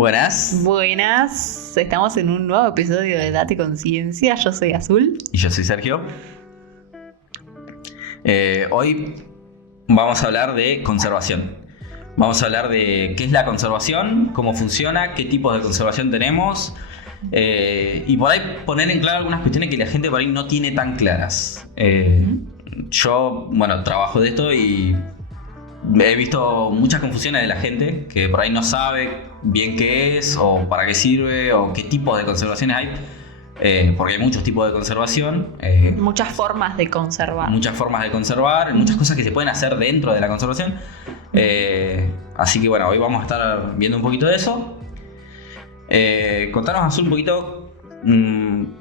Buenas. Buenas, estamos en un nuevo episodio de Date Conciencia. Yo soy Azul. Y yo soy Sergio. Hoy vamos a hablar de conservación. Vamos a hablar de qué es la conservación, cómo funciona, qué tipos de conservación tenemos. Y por ahí poner en claro algunas cuestiones que la gente por ahí no tiene tan claras. Yo, trabajo de esto y he visto muchas confusiones de la gente que por ahí no sabe bien qué es o para qué sirve o qué tipos de conservaciones hay, porque hay muchos tipos de conservación. Muchas formas de conservar. Muchas formas de conservar, muchas cosas que se pueden hacer dentro de la conservación. Así que hoy vamos a estar viendo un poquito de eso. Contanos, Azul, un poquito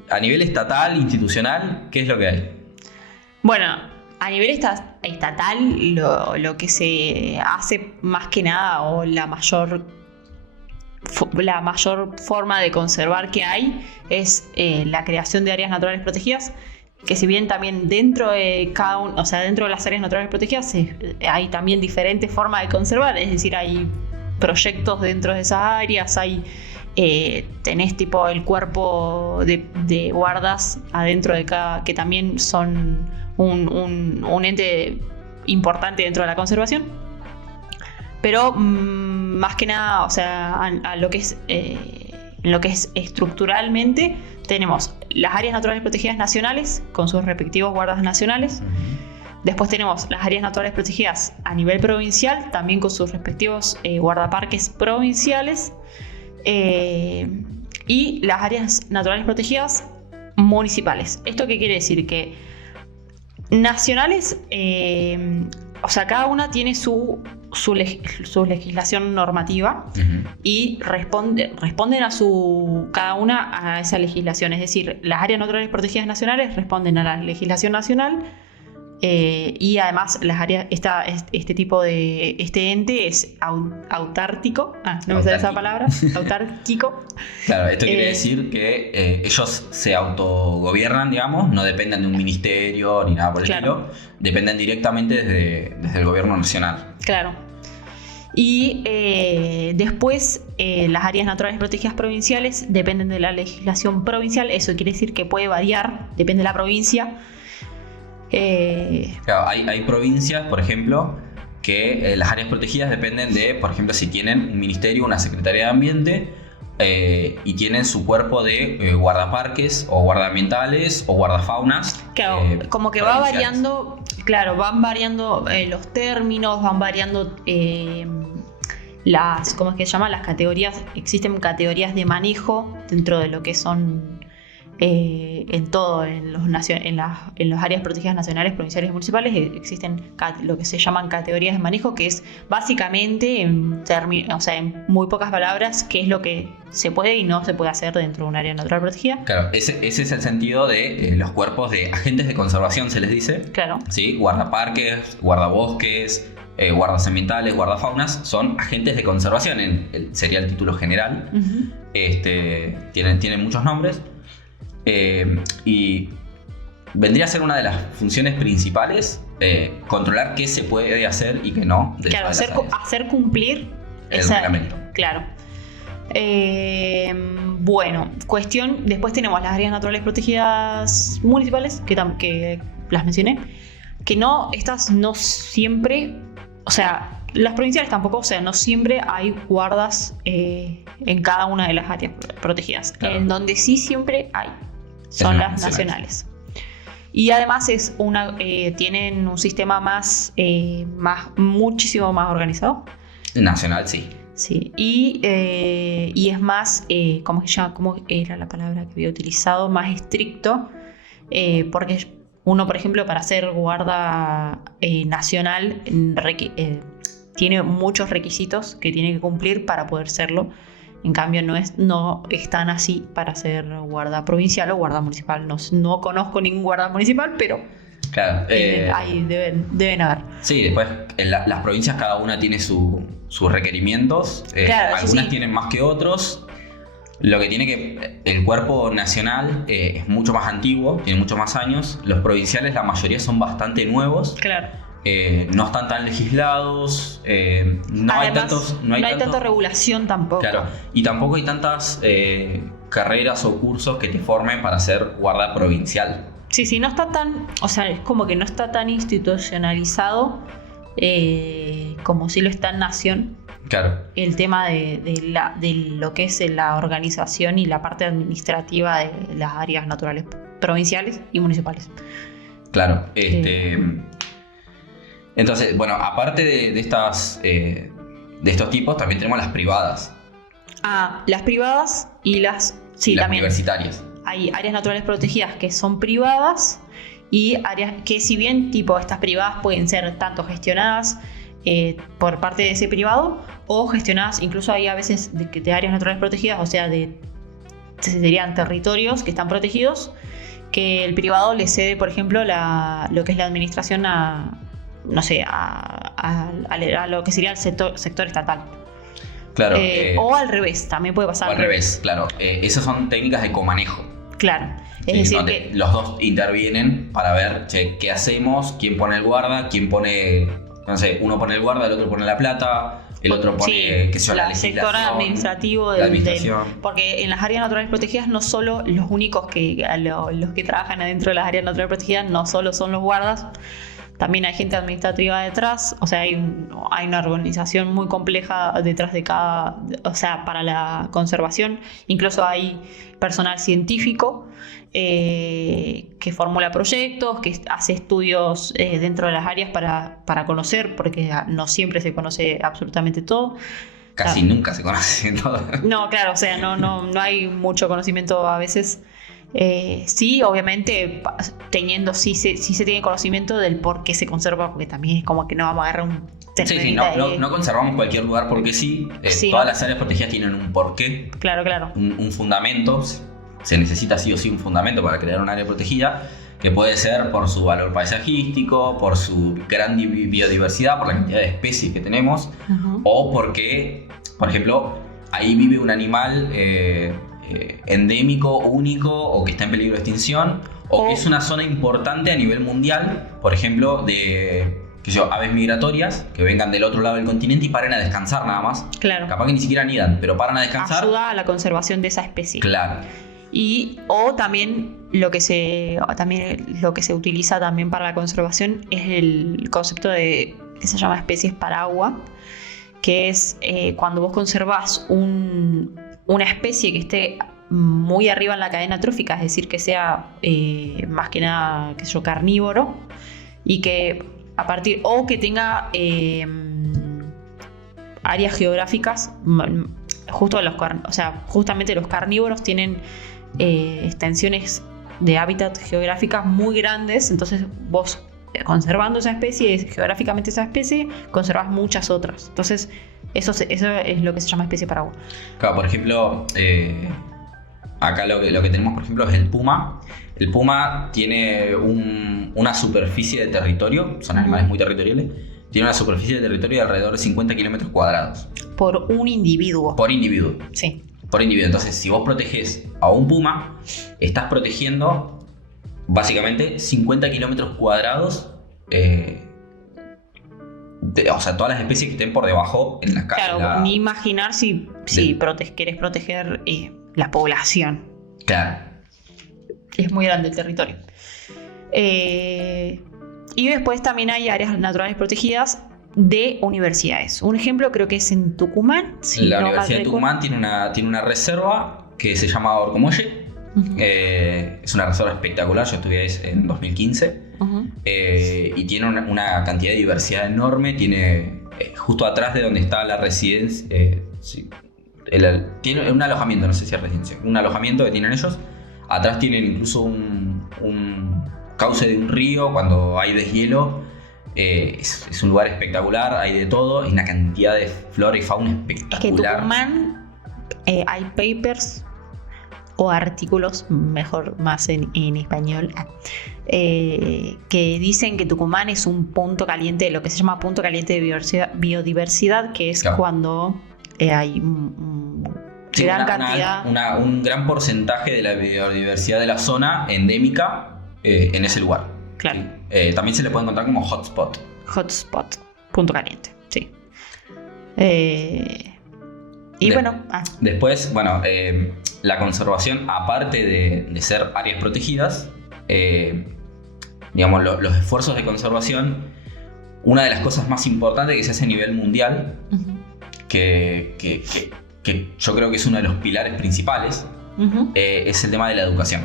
a nivel estatal, institucional, ¿qué es lo que hay? Bueno, a nivel estatal lo que se hace más que nada, o la mayor forma de conservar que hay es la creación de áreas naturales protegidas, que si bien también dentro de dentro de las áreas naturales protegidas hay también diferentes formas de conservar, es decir, hay proyectos dentro de esas áreas, tenés tipo el cuerpo de guardas adentro de cada, que también son un ente importante dentro de la conservación. Pero más que nada, a lo que es lo que es estructuralmente, tenemos las áreas naturales protegidas nacionales con sus respectivos guardas nacionales. Después tenemos las áreas naturales protegidas a nivel provincial, también con sus respectivos guardaparques provinciales. Y las áreas naturales protegidas municipales. ¿Esto qué quiere decir? Que nacionales, cada una tiene su legislación normativa y responden cada una a esa legislación. Es decir, las áreas naturales protegidas nacionales responden a la legislación nacional. Y además las áreas, este ente es autárquico. No me sale esa palabra. Autárquico. Claro, esto quiere decir que ellos se autogobiernan, digamos, no dependen de un ministerio ni nada por el estilo. Dependen directamente desde el gobierno nacional. Claro. Y después las áreas naturales protegidas provinciales dependen de la legislación provincial. Eso quiere decir que puede variar, depende de la provincia. Claro, hay provincias, por ejemplo, que las áreas protegidas dependen de, por ejemplo, si tienen un ministerio, una secretaría de ambiente, y tienen su cuerpo de guardaparques o guardaambientales o guardafaunas. Claro, como que va variando, van variando los términos, van variando ¿cómo es que se llama? Las categorías. Existen categorías de manejo dentro de lo que son en las áreas protegidas nacionales, provinciales y municipales. Existen lo que se llaman categorías de manejo, que es básicamente, en muy pocas palabras, qué es lo que se puede y no se puede hacer dentro de un área natural protegida. Claro, ese es el sentido de los cuerpos de agentes de conservación, se les dice. Claro. ¿Sí? Guardaparques, guardabosques, guardas ambientales, guardafaunas, son agentes de conservación, sería el título general. Tienen muchos nombres. Y vendría a ser una de las funciones principales, controlar qué se puede hacer y qué no. Claro, hacer cumplir el reglamento. Claro. Después tenemos las áreas naturales protegidas municipales, que las mencioné, que estas no siempre, las provinciales tampoco, no siempre hay guardas en cada una de las áreas protegidas. Claro. En donde sí siempre hay son las nacionales. Y además tienen un sistema muchísimo más organizado. Nacional, sí. Sí. Y es más, ¿cómo era la palabra que había utilizado? Más estricto, porque uno, por ejemplo, para ser guarda nacional tiene muchos requisitos que tiene que cumplir para poder serlo. En cambio, no es tan así para ser guarda provincial o guarda municipal. No conozco ningún guarda municipal, pero claro, ahí deben haber. Sí, después las provincias cada una tiene sus requerimientos. Claro, algunas sí. Tienen más que otros. Lo que tiene que el cuerpo nacional es mucho más antiguo, tiene muchos más años. Los provinciales, la mayoría son bastante nuevos. Claro. no están tan legislados, no hay Además, no hay tanta regulación tampoco. Claro, y tampoco hay tantas carreras o cursos que te formen para ser guarda provincial. Sí, no está tan, o sea, es como que no está tan institucionalizado como si lo está en Nación. Claro. El tema de lo que es la organización y la parte administrativa de las áreas naturales provinciales y municipales. Claro. Entonces, bueno, aparte de estos tipos, también tenemos las privadas. Las privadas y las también universitarias. Hay áreas naturales protegidas que son privadas y áreas que, si bien tipo estas privadas pueden ser tanto gestionadas por parte de ese privado o gestionadas, incluso hay a veces de áreas naturales protegidas, o sea, serían territorios que están protegidos, que el privado le cede, por ejemplo, lo que es la administración a lo que sería el sector estatal. Claro. O al revés, también puede pasar. O al revés, claro. Esas son técnicas de comanejo. Claro. Es decir, donde los dos intervienen para ver, qué hacemos, quién pone el guarda, quién pone, no sé, uno pone el guarda, el otro pone la plata, el otro pone, la sector administrativo porque en las áreas naturales protegidas no solo los únicos los que trabajan adentro de las áreas naturales protegidas no solo son los guardas, también hay gente administrativa detrás, o sea, hay una organización muy compleja detrás de o sea, para la conservación. Incluso hay personal científico que formula proyectos, que hace estudios dentro de las áreas para conocer, porque no siempre se conoce absolutamente todo. Casi nunca se conoce todo. No, claro, o sea, no hay mucho conocimiento a veces. Sí, obviamente, sí se tiene conocimiento del por qué se conserva, porque también es como que no vamos a agarrar un terreno. No conservamos cualquier lugar porque sí. Todas las áreas protegidas tienen un porqué. Claro. Un fundamento. Se necesita sí o sí un fundamento para crear un área protegida, que puede ser por su valor paisajístico, por su gran biodiversidad, por la cantidad de especies que tenemos, o porque, por ejemplo, ahí vive un animal endémico, único, o que está en peligro de extinción, o que es una zona importante a nivel mundial, por ejemplo, de aves migratorias que vengan del otro lado del continente y paren a descansar nada más. Claro. Capaz que ni siquiera nidan, pero paran a descansar. Ayuda a la conservación de esa especie. Claro. O también lo que se utiliza también para la conservación es el concepto que se llama especies paraguas, que es cuando vos conservás una especie que esté muy arriba en la cadena trófica, es decir, que sea más que nada, carnívoro, y que o que tenga áreas geográficas, justamente los carnívoros tienen extensiones de hábitat geográficas muy grandes, entonces vos conservando esa especie, geográficamente esa especie, conservás muchas otras. Entonces eso es lo que se llama especie paraguas. Claro, por ejemplo, acá lo que tenemos, por ejemplo, es el puma. El puma tiene una superficie de territorio, son animales muy territoriales, tiene una superficie de territorio de alrededor de 50 kilómetros cuadrados. Por un individuo. Por individuo. Sí. Por individuo. Entonces, si vos protegés a un puma, estás protegiendo básicamente 50 kilómetros cuadrados, o sea, todas las especies que estén por debajo en la calle. Claro, ni imaginar si querés proteger la población. Claro. Es muy grande el territorio. Y después también hay áreas naturales protegidas de universidades. Un ejemplo creo que es en Tucumán. La Universidad de Tucumán tiene una reserva que se llama Orcomolle. Es una reserva espectacular, yo estuve ahí en 2015. Y tiene una cantidad de diversidad enorme. Tiene justo atrás de donde está la residencia, tiene un alojamiento, no sé si es residencia, un alojamiento que tienen ellos. Atrás tienen incluso un cauce de un río cuando hay deshielo. Es un lugar espectacular, hay de todo, hay una cantidad de flora y fauna espectacular. Es que en Tucumán hay papers o artículos, mejor más en español, que dicen que Tucumán es un punto caliente, de lo que se llama punto caliente de biodiversidad, que es cuando hay gran cantidad, un gran porcentaje de la biodiversidad de la zona endémica en ese lugar. Claro. También se le puede encontrar como hotspot. hotspot, punto caliente, sí. Después, la conservación, aparte de ser áreas protegidas, digamos, los esfuerzos de conservación, una de las cosas más importantes que se hace a nivel mundial, que yo creo que es uno de los pilares principales, es el tema de la educación.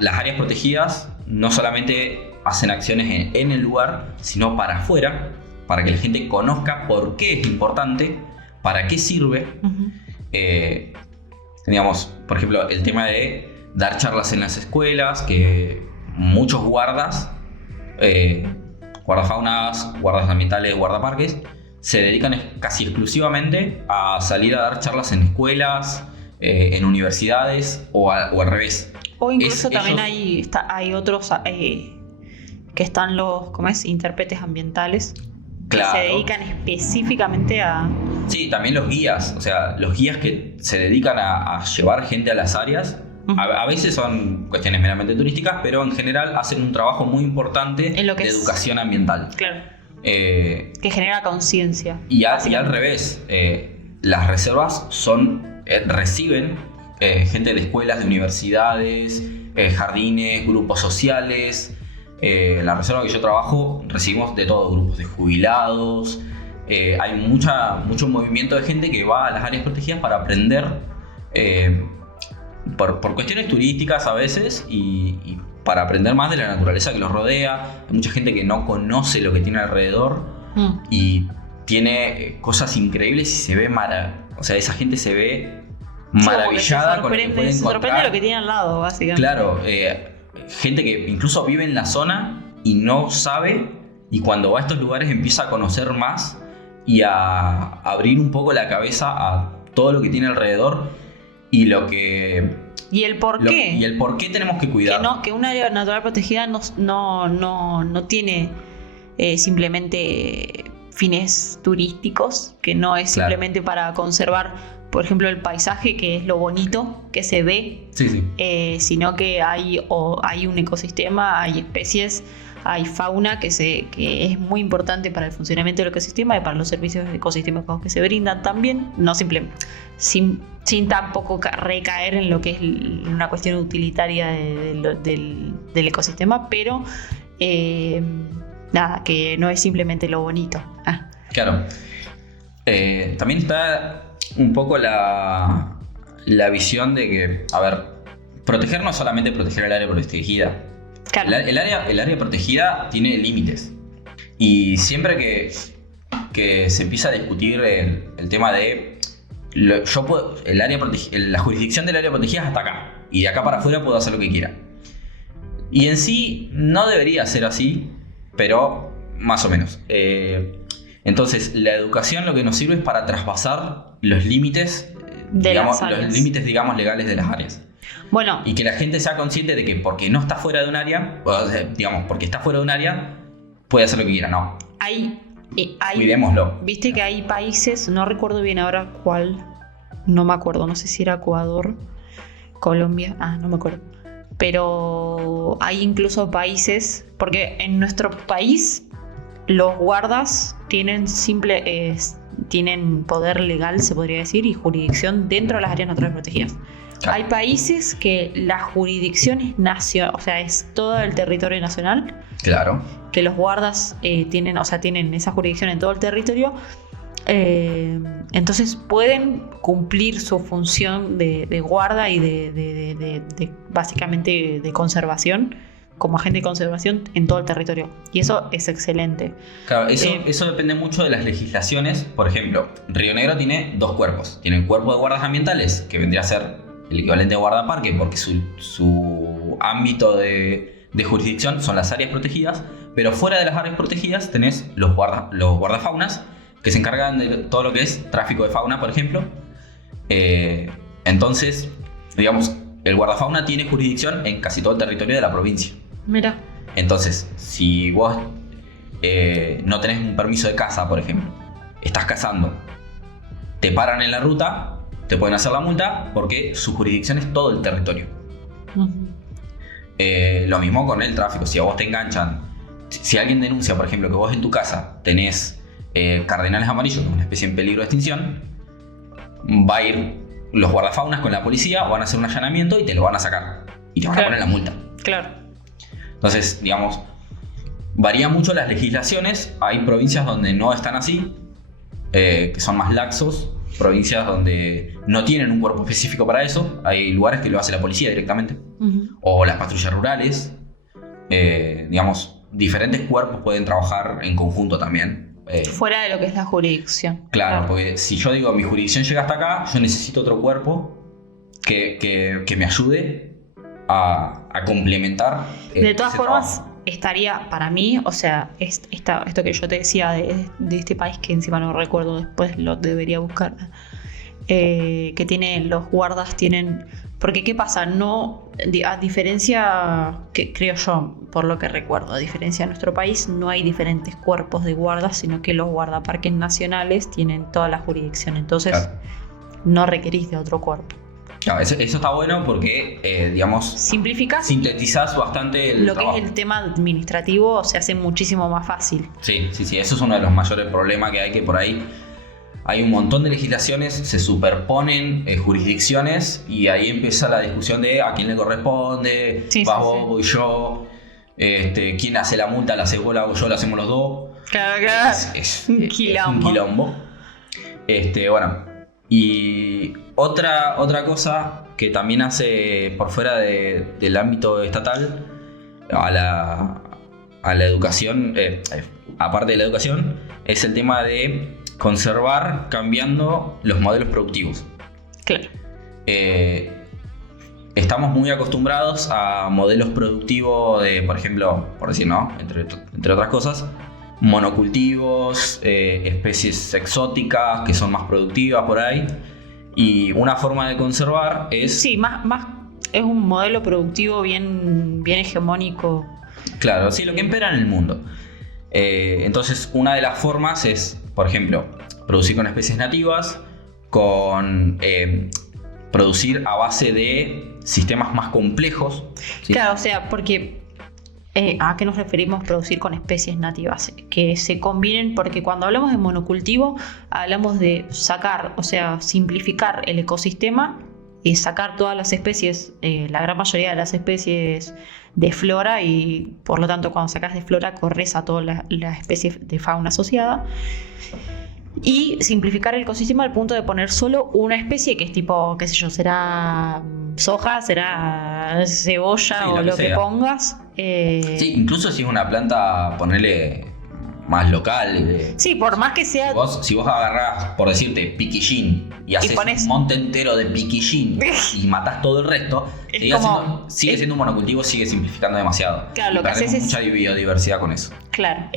Las áreas protegidas no solamente hacen acciones en el lugar, sino para afuera, para que la gente conozca por qué es importante, para qué sirve. Digamos, por ejemplo, el tema de dar charlas en las escuelas, que muchos guardafaunas, guardas ambientales, guardaparques, se dedican casi exclusivamente a salir a dar charlas en escuelas, en universidades o al revés. O incluso también hay otros que están los intérpretes ambientales, claro, que se dedican específicamente a... Sí, también los guías, o sea, los guías que se dedican a llevar gente a las áreas. A veces son cuestiones meramente turísticas, pero en general hacen un trabajo muy importante de educación ambiental. Claro. Que genera conciencia. Y al revés, las reservas reciben gente de escuelas, de universidades, jardines, grupos sociales. La reserva que yo trabajo recibimos de todo, grupos de jubilados. Hay mucho movimiento de gente que va a las áreas protegidas para aprender. Por cuestiones turísticas a veces y para aprender más de la naturaleza que los rodea. Hay mucha gente que no conoce lo que tiene alrededor y tiene cosas increíbles y se ve o sea, esa gente se ve maravillada con lo que puede encontrar. Se sorprende lo que tiene al lado, básicamente. Claro, gente que incluso vive en la zona y no sabe, y cuando va a estos lugares empieza a conocer más y a abrir un poco la cabeza a todo lo que tiene alrededor. Y el por qué. Y el por qué tenemos que cuidar. Que un área natural protegida no tiene simplemente fines turísticos, que no es simplemente para conservar, por ejemplo, el paisaje, que es lo bonito que se ve, sino que hay un ecosistema, hay especies, hay fauna que es muy importante para el funcionamiento del ecosistema y para los servicios ecosistémicos que se brindan también, no simplemente sin tampoco recaer en lo que es una cuestión utilitaria del ecosistema, pero que no es simplemente lo bonito. Claro. También está un poco la visión de que, proteger no es solamente proteger el área protegida. Claro. El área protegida tiene límites. Y siempre que se empieza a discutir el tema de la jurisdicción del área protegida es hasta acá, y de acá para afuera puedo hacer lo que quiera. Y en sí no debería ser así, pero más o menos. Entonces, la educación lo que nos sirve es para traspasar los límites, digamos, legales de las áreas. Bueno. Y que la gente sea consciente de que porque no está fuera de un área, porque está fuera de un área, puede hacer lo que quiera. No. Cuidémoslo. Viste que hay países, no recuerdo bien ahora cuál, no me acuerdo, no sé si era Ecuador, Colombia, no me acuerdo. Pero hay incluso países, porque en nuestro país los guardas tienen poder legal, se podría decir, y jurisdicción dentro de las áreas naturales protegidas. Claro. Hay países que la jurisdicción es nacional, o sea, es todo el territorio nacional. Claro. Que los guardas tienen esa jurisdicción en todo el territorio. Entonces pueden cumplir su función de guarda y de básicamente de conservación, como agente de conservación en todo el territorio. Y eso es excelente. Claro, eso depende mucho de las legislaciones. Por ejemplo, Río Negro tiene dos cuerpos. Tiene el cuerpo de guardas ambientales, que vendría a ser el equivalente de guardaparque, porque su ámbito de jurisdicción son las áreas protegidas, pero fuera de las áreas protegidas tenés los guardafaunas, que se encargan de todo lo que es tráfico de fauna, por ejemplo. Entonces, digamos, el guardafauna tiene jurisdicción en casi todo el territorio de la provincia. Mira. Entonces, si vos no tenés un permiso de caza, por ejemplo, estás cazando, te paran en la ruta, te pueden hacer la multa porque su jurisdicción es todo el territorio. Uh-huh. Lo mismo con el tráfico. Si a vos te enganchan, si alguien denuncia, por ejemplo, que vos en tu casa tenés cardenales amarillos, que es una especie en peligro de extinción, va a ir los guardafaunas con la policía, van a hacer un allanamiento y te lo van a sacar. Y te van a poner la multa. Claro. Entonces, digamos, varía mucho las legislaciones. Hay provincias donde no están así, que son más laxos. Provincias donde no tienen un cuerpo específico para eso. Hay lugares que lo hace la policía directamente. O las patrullas rurales. Digamos, diferentes cuerpos pueden trabajar en conjunto también. Fuera de lo que es la jurisdicción. Claro, porque si yo digo mi jurisdicción llega hasta acá, yo necesito otro cuerpo que me ayude a complementar. De todas formas, trabajo. estaría para mí, o sea, esto que yo te decía de este país, que encima no recuerdo, después lo debería buscar, que tiene los guardas, tienen... Porque ¿qué pasa? No, a diferencia, que creo yo, por lo que recuerdo, a diferencia de nuestro país, no hay diferentes cuerpos de guardas, sino que los guardaparques nacionales tienen toda la jurisdicción, entonces claro, no requerís de otro cuerpo. Claro, eso está bueno porque, digamos, simplificás, sintetizás bastante lo trabajo. Que es el tema administrativo, se hace muchísimo más fácil. Sí, eso es uno de los mayores problemas que hay, que por ahí hay un montón de legislaciones, se superponen jurisdicciones y ahí empieza la discusión de a quién le corresponde, vos, voy yo, quién hace la multa, la hace vos, la hago yo, la hacemos los dos. Claro. Es un quilombo. Bueno, y otra cosa que también hace por fuera del ámbito estatal a la educación, aparte de la educación, es el tema de conservar cambiando los modelos productivos. Claro. Estamos muy acostumbrados a modelos productivos de, por ejemplo, por decir, ¿no? Entre otras cosas, monocultivos, especies exóticas que son más productivas por ahí. Y una forma de conservar es... Sí, más es un modelo productivo bien hegemónico. Claro, sí, lo que impera en el mundo. Entonces, una de las formas es, por ejemplo, producir con especies nativas, con producir a base de sistemas más complejos. ¿Sí? Claro, o sea, porque ¿a qué nos referimos producir con especies nativas? Que se combinen, porque cuando hablamos de monocultivo, hablamos de sacar, o sea, simplificar el ecosistema y sacar todas las especies, la gran mayoría de las especies de flora, y por lo tanto cuando sacas de flora corres a todas las especies de fauna asociada, y simplificar el ecosistema al punto de poner solo una especie que es tipo, qué sé yo, será soja, será cebolla, sí, o lo que pongas. Sí, incluso si es una planta, ponerle más local. Sí, por más que sea... Si vos agarrás, por decirte, piquillín y haces un monte entero de piquillín y matás todo el resto, sigue siendo un monocultivo, sigue simplificando demasiado. Claro, lo que haces es mucha biodiversidad con eso. Claro,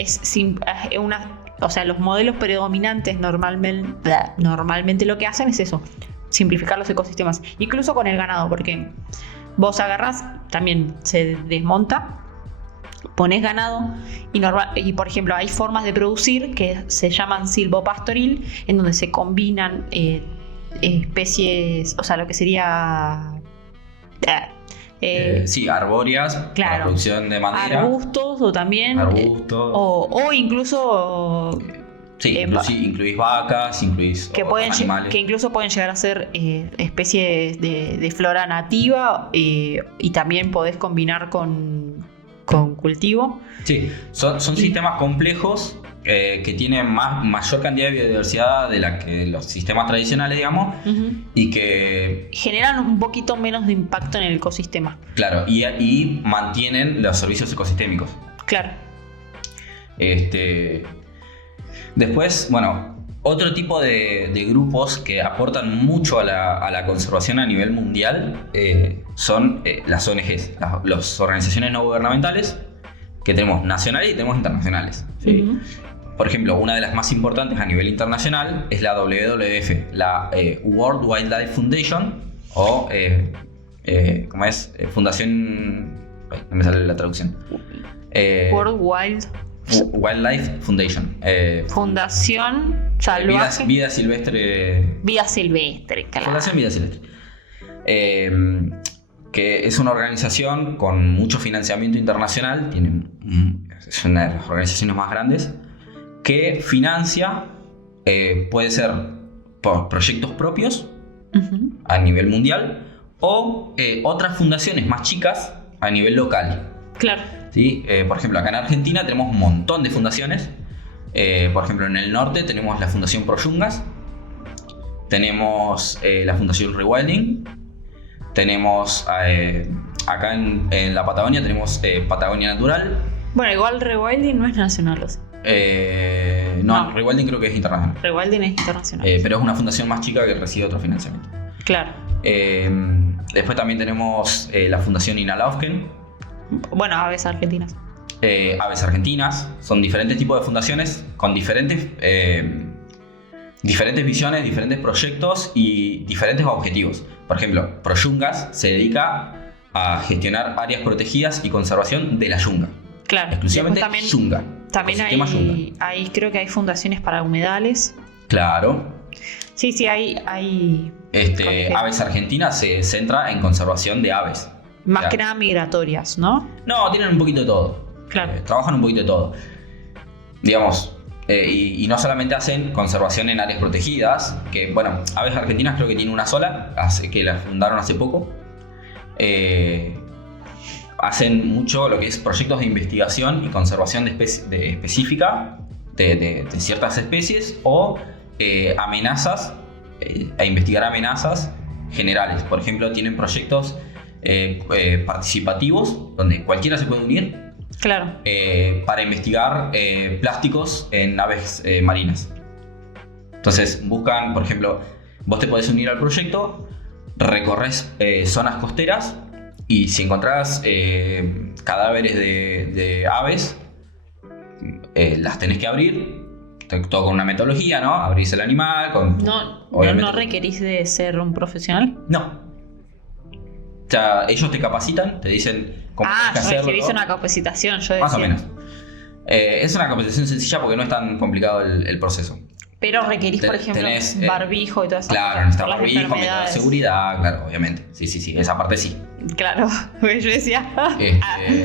o sea, los modelos predominantes normalmente lo que hacen es eso, simplificar los ecosistemas, incluso con el ganado, porque vos agarrás, también se desmonta, pones ganado y por ejemplo hay formas de producir que se llaman silvopastoril, en donde se combinan especies, o sea, lo que sería sí, arbóreas, claro, para la producción de madera, arbustos o también o incluso sí, incluís vacas, incluís animales que incluso pueden llegar a ser especies de flora nativa, y también podés combinar con cultivo. Sí, son sistemas complejos que tienen mayor cantidad de biodiversidad de la que los sistemas tradicionales, digamos, y que generan un poquito menos de impacto en el ecosistema. Claro, y mantienen los servicios ecosistémicos. Claro. Después, bueno, otro tipo de grupos que aportan mucho a la conservación a nivel mundial son las ONGs, las organizaciones no gubernamentales, que tenemos nacionales y tenemos internacionales. ¿Sí? Por ejemplo, una de las más importantes a nivel internacional es la WWF, la World Wildlife Foundation, o ¿cómo es? Fundación... no me sale la traducción. World Wildlife Foundation. Fundación Salvaje. Vida Silvestre. Vida Silvestre, claro. Fundación Vida Silvestre. que es una organización con mucho financiamiento internacional, es una de las organizaciones más grandes, que financia, puede ser por proyectos propios a nivel mundial o otras fundaciones más chicas a nivel local. Claro. ¿Sí? Por ejemplo, acá en Argentina tenemos un montón de fundaciones. Por ejemplo, en el norte tenemos la Fundación Proyungas, tenemos la Fundación Rewilding, tenemos acá en la Patagonia tenemos Patagonia Natural. Bueno, igual Rewilding no es nacional, ¿o sí? No, Rewilding creo que es internacional. Rewilding es internacional. Pero es una fundación más chica que recibe otro financiamiento. Claro. Después también tenemos la Fundación Inalaufken. Bueno, Aves Argentinas. Aves Argentinas. Son diferentes tipos de fundaciones con diferentes visiones, diferentes proyectos y diferentes objetivos. Por ejemplo, Proyungas se dedica a gestionar áreas protegidas y conservación de la yunga. Claro. Exclusivamente también, yunga. También hay creo que hay fundaciones para humedales. Claro. Sí, hay Aves Argentinas se centra en conservación de aves. Más que nada migratorias, ¿no? No, tienen un poquito de todo. Claro. Trabajan un poquito de todo. Digamos, y no solamente hacen conservación en áreas protegidas, que bueno, Aves Argentinas creo que tiene una sola, que la fundaron hace poco. Hacen mucho lo que es proyectos de investigación y conservación específica de ciertas especies o amenazas, a investigar amenazas generales. Por ejemplo, tienen proyectos participativos donde cualquiera se puede unir. Claro. Para investigar plásticos en aves marinas. Entonces buscan, por ejemplo, vos te podés unir al proyecto, recorres zonas costeras y si encontrás cadáveres de aves, las tenés que abrir, todo con una metodología, ¿no? Abrís el animal con... ¿No requerís de ser un profesional? No. O sea, ellos te capacitan, te dicen cómo tenés que hacerlo. Requerís una capacitación, yo decía. Más o menos. Es una capacitación sencilla porque no es tan complicado el proceso. Pero requerís, por ejemplo, barbijo y todas esas cosas. Claro, necesitas barbijo, método de seguridad, claro, obviamente. Sí, esa parte sí. Claro, yo decía.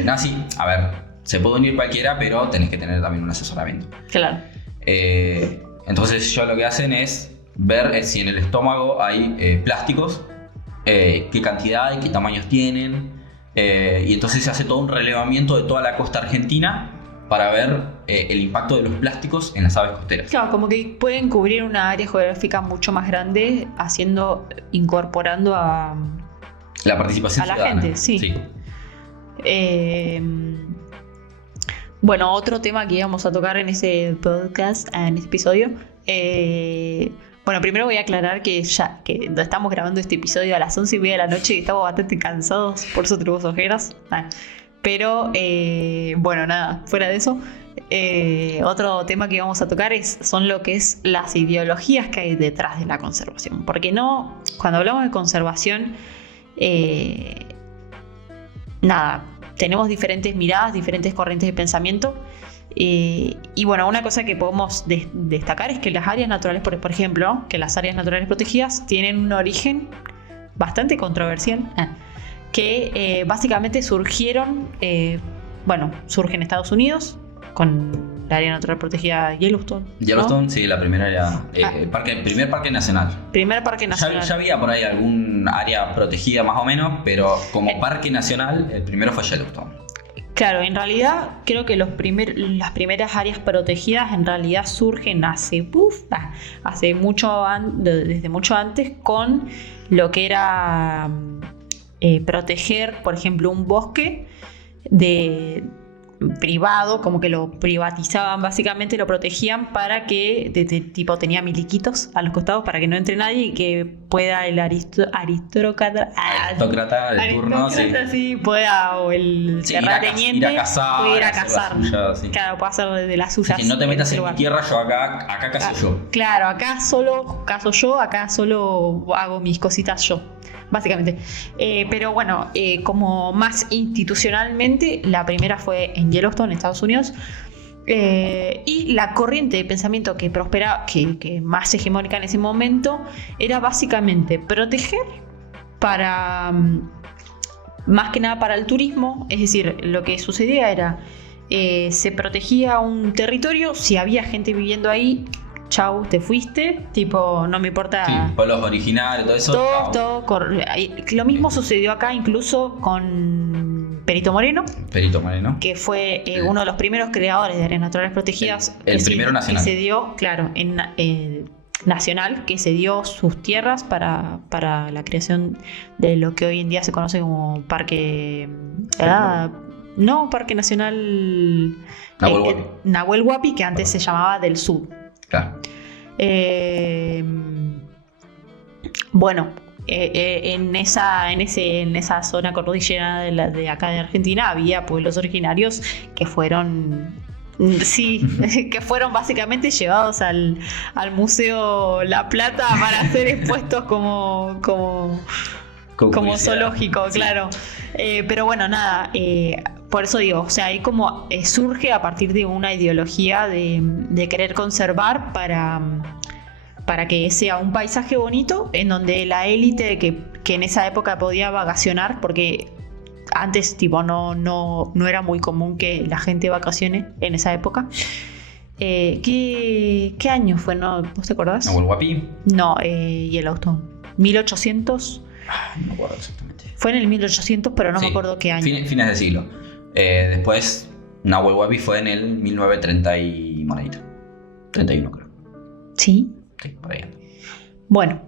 No, sí, a ver, se puede unir cualquiera, pero tenés que tener también un asesoramiento. Claro. Entonces, ellos lo que hacen es ver si en el estómago hay plásticos, qué cantidad y qué tamaños tienen. Y entonces se hace todo un relevamiento de toda la costa argentina para ver el impacto de los plásticos en las aves costeras. Claro, como que pueden cubrir una área geográfica mucho más grande, incorporando a la participación a la ciudadana. gente, sí. Bueno, otro tema que íbamos a tocar en ese podcast, en este episodio. Bueno, primero voy a aclarar que estamos grabando este episodio a las 11:30 de la noche y estamos bastante cansados, por eso tenemos ojeras. Pero, bueno, nada, fuera de eso, otro tema que vamos a tocar son lo que es las ideologías que hay detrás de la conservación. Porque cuando hablamos de conservación, tenemos diferentes miradas, diferentes corrientes de pensamiento. Y bueno, una cosa que podemos destacar es que las áreas naturales, por ejemplo, que las áreas naturales protegidas tienen un origen bastante controversial, que básicamente surgen en Estados Unidos con la área natural protegida Yellowstone. Yellowstone, ¿no? Sí, la primera área, primer parque nacional. Primer parque nacional. Ya había por ahí algún área protegida más o menos, pero como parque nacional, el primero fue Yellowstone. Claro, en realidad creo que las primeras áreas protegidas en realidad surgen desde mucho antes con lo que era proteger, por ejemplo, un bosque privado, como que lo privatizaban básicamente, lo protegían para que tipo tenía miliquitos a los costados para que no entre nadie y que pueda el aristócrata de turno, sí, pueda, o el terrateniente ir a cazar, puede ir a cazar, sí. Claro, puede hacer de las suyas. Sí, no te metas en mi tierra, yo acá cazo yo. Claro, acá solo cazo yo, acá solo hago mis cositas yo, básicamente. Pero bueno, como más institucionalmente, la primera fue en Yellowstone, Estados Unidos. Y la corriente de pensamiento que prosperaba, que más hegemónica en ese momento, era básicamente proteger para más que nada para el turismo. Es decir, lo que sucedía era, se protegía un territorio, si había gente viviendo ahí, chau, te fuiste, tipo, no me importa. Sí, pueblos originales, todo eso. Todo. Lo mismo sucedió acá incluso con Perito Moreno, que fue uno de los primeros creadores de áreas naturales protegidas. El primero nacional. Que se dio, claro, nacional, que se dio sus tierras para la creación de lo que hoy en día se conoce como Parque Parque Nacional Nahuel Huapi, que antes se llamaba del Sur. Claro. Bueno, en esa zona cordillerana de acá de Argentina había pueblos originarios que fueron básicamente llevados al Museo La Plata para ser expuestos como zoológico, claro. Pero bueno, nada, por eso digo, o sea, ahí como surge a partir de una ideología de querer conservar para que sea un paisaje bonito, en donde la élite que en esa época podía vacacionar, porque antes tipo no era muy común que la gente vacacione en esa época. ¿Qué año fue? ¿No? ¿Vos te acordás? ¿Nahuel Huapi? No, Yellowstone. 1800. No me acuerdo exactamente. Fue en el 1800, pero no me acuerdo qué año. Fines de siglo. Después, Nahuel Huapi fue en el 1930 y monedita. 31, creo. ¿Sí? Sí, por ahí. Bueno,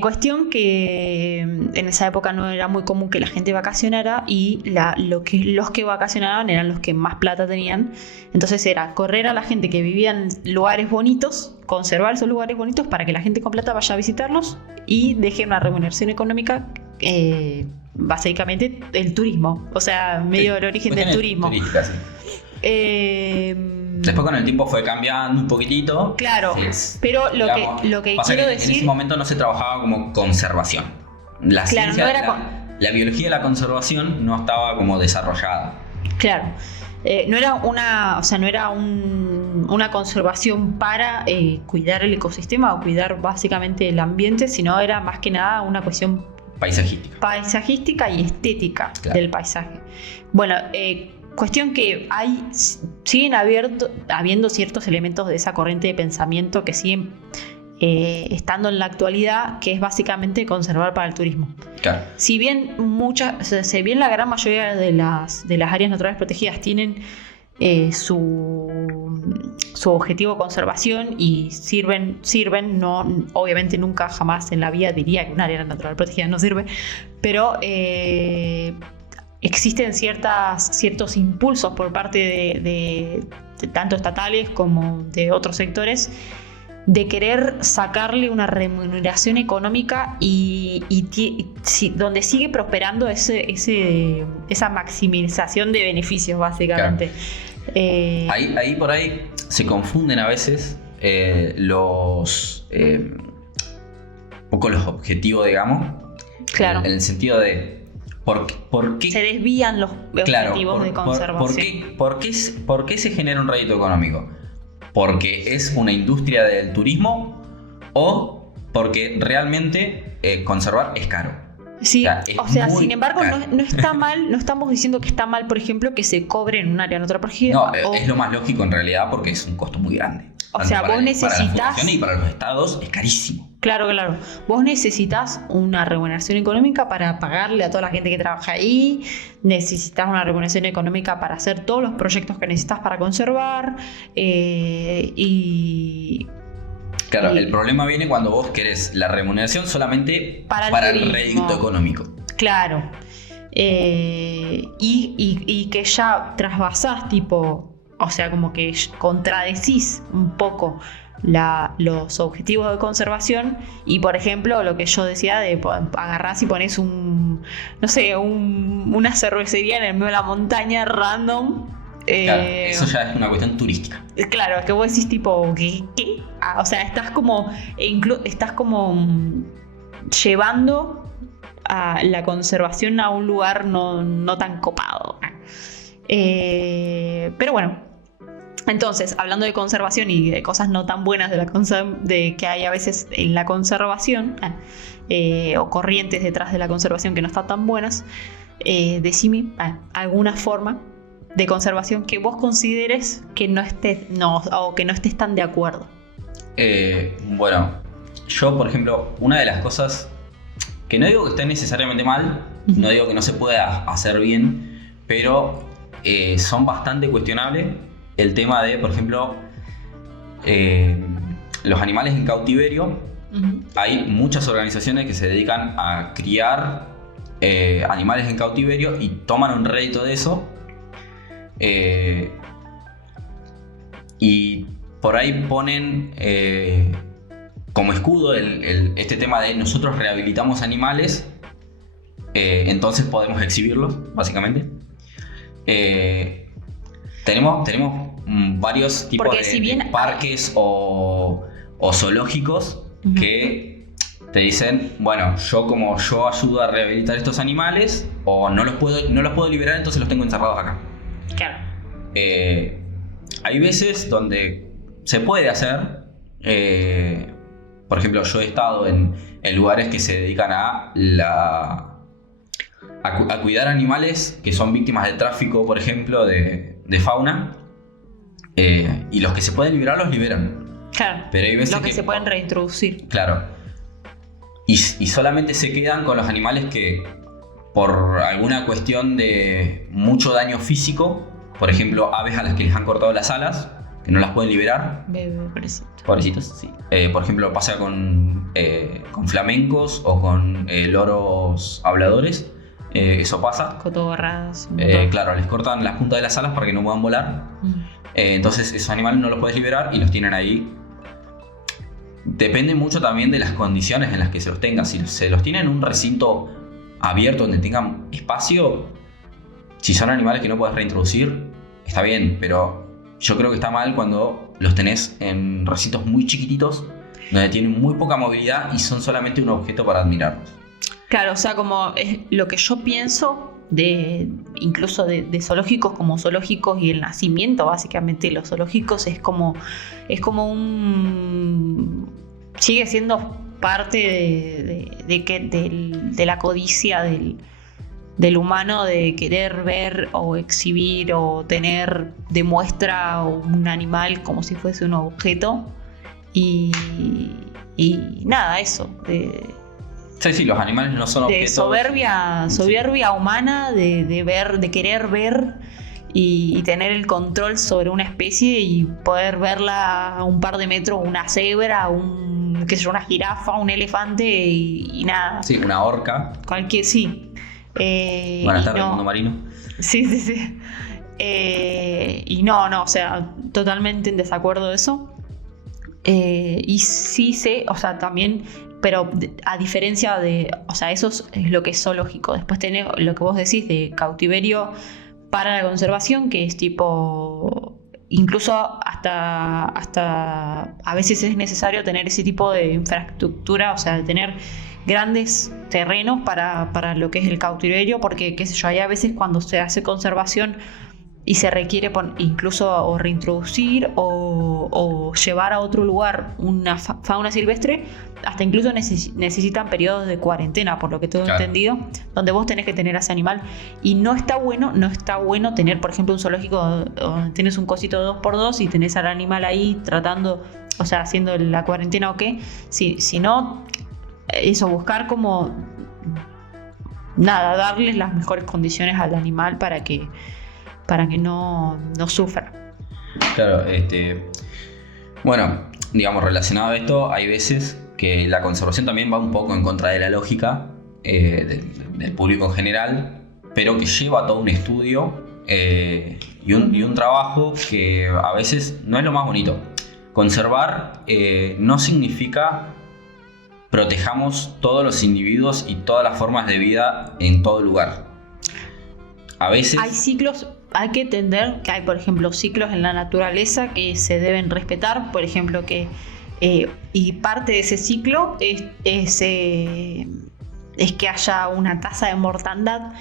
cuestión que en esa época no era muy común que la gente vacacionara, y los que vacacionaban eran los que más plata tenían. Entonces era correr a la gente que vivía en lugares bonitos, conservar esos lugares bonitos para que la gente con plata vaya a visitarlos y deje una remuneración económica, básicamente el turismo, o sea, medio del origen del turismo. Turística, sí. Después con el tiempo fue cambiando un poquitito. Claro, pero lo que quiero decir... En ese momento no se trabajaba como conservación. La ciencia, la biología de la conservación no estaba como desarrollada. Claro. No era una conservación para cuidar el ecosistema o cuidar básicamente el ambiente, sino era más que nada una cuestión paisajística y estética, claro, del paisaje. Bueno, cuestión que siguen habiendo ciertos elementos de esa corriente de pensamiento que siguen estando en la actualidad, que es básicamente conservar para el turismo. Claro. Si bien la gran mayoría de las áreas naturales protegidas tienen su objetivo de conservación y sirven, no, obviamente nunca jamás en la vida diría que una área natural protegida no sirve, pero existen ciertos impulsos por parte de tanto estatales como de otros sectores de querer sacarle una remuneración económica y donde sigue prosperando esa maximización de beneficios, básicamente. Claro. Ahí por ahí se confunden a veces los objetivos, digamos. Claro. En el sentido de ¿por qué? Se desvían los objetivos de conservación. ¿Por qué se genera un rédito económico? ¿Porque es una industria del turismo o porque realmente conservar es caro? Sí, sin embargo, no está mal, no estamos diciendo que está mal, por ejemplo, que se cobre en un área natural protegida. No, es lo más lógico en realidad, porque es un costo muy grande. O sea, vos necesitas... Para la fundación y para los estados es carísimo. Claro. Vos necesitas una remuneración económica para pagarle a toda la gente que trabaja ahí, necesitas una remuneración económica para hacer todos los proyectos que necesitas para conservar, Claro, el problema viene cuando vos querés la remuneración solamente para el rédito económico. Claro. Y que ya trasvasás, tipo, o sea, como que contradecís un poco los objetivos de conservación. Y por ejemplo, lo que yo decía de agarrás y pones una cervecería en el medio de la montaña random. Claro, eso ya es una cuestión turística. Claro, es que vos decís tipo, ¿qué? O sea, estás como llevando a la conservación a un lugar no tan copado. Pero bueno, entonces, hablando de conservación y de cosas no tan buenas de que hay a veces en la conservación, o corrientes detrás de la conservación que no están tan buenas, decime alguna forma de conservación que vos consideres que no estés tan de acuerdo. Bueno, yo por ejemplo, una de las cosas que no digo que esté necesariamente mal, no digo que no se pueda hacer bien, pero son bastante cuestionables el tema de, por ejemplo, los animales en cautiverio. Hay muchas organizaciones que se dedican a criar animales en cautiverio y toman un rédito de eso. Y por ahí ponen como escudo este tema de nosotros rehabilitamos animales, entonces podemos exhibirlos, básicamente. Tenemos varios tipos de parques o zoológicos que te dicen, bueno, yo ayudo a rehabilitar estos animales, o no los puedo liberar, entonces los tengo encerrados acá. Claro. Hay veces donde se puede hacer. Por ejemplo, yo he estado en lugares que se dedican a cuidar animales que son víctimas de tráfico, por ejemplo, de fauna. Y los que se pueden liberar, los liberan. Claro. Pero hay veces los que se pueden reintroducir. Claro. Y solamente se quedan con los animales que, por alguna cuestión de mucho daño físico, por ejemplo, aves a las que les han cortado las alas, que no las pueden liberar. Pobrecitos, sí. Por ejemplo, pasa con flamencos o con loros habladores. Eso pasa. Cotorras. Claro, les cortan las puntas de las alas para que no puedan volar. Entonces esos animales no los puedes liberar y los tienen ahí. Depende mucho también de las condiciones en las que se los tenga. Si se los tiene en un recinto abierto donde tengan espacio, si son animales que no puedes reintroducir, está bien, pero yo creo que está mal cuando los tenés en recintos muy chiquititos, donde tienen muy poca movilidad y son solamente un objeto para admirarlos. Claro, o sea, como es lo que yo pienso incluso de zoológicos como zoológicos y el nacimiento, básicamente, los zoológicos es como sigue siendo parte de la codicia del humano, de querer ver o exhibir o tener de muestra un animal como si fuese un objeto y nada, eso Sí, los animales no son objetos. Soberbia humana de querer ver y tener el control sobre una especie y poder verla a un par de metros, una cebra, una jirafa, un elefante y nada. Sí, una orca. Sí. Buenas tardes, mundo marino. Sí. Y no, o sea, totalmente en desacuerdo de eso. Y sí sé, o sea, también, pero a diferencia o sea, eso es lo que es zoológico. Después tenés lo que vos decís de cautiverio para la conservación, que es tipo, incluso hasta a veces es necesario tener ese tipo de infraestructura, o sea, tener grandes terrenos para lo que es el cautiverio, porque, qué sé yo, hay a veces cuando se hace conservación y se requiere incluso o reintroducir o llevar a otro lugar una fauna silvestre, hasta incluso necesitan periodos de cuarentena, por lo que tengo entendido, donde vos tenés que tener a ese animal. Y no está bueno tener, por ejemplo, un zoológico donde tienes un cosito 2x2 y tenés al animal ahí tratando, o sea, haciendo la cuarentena o qué. Si no, eso, buscar como nada, darles las mejores condiciones al animal para que no sufra. Claro, bueno, digamos, relacionado a esto, hay veces que la conservación también va un poco en contra de la lógica del público en general, pero que lleva todo un estudio y un trabajo que a veces no es lo más bonito. Conservar no significa protejamos todos los individuos y todas las formas de vida en todo lugar. A veces hay ciclos. Hay que entender que hay, por ejemplo, ciclos en la naturaleza que se deben respetar, por ejemplo, y parte de ese ciclo es que haya una tasa de mortandad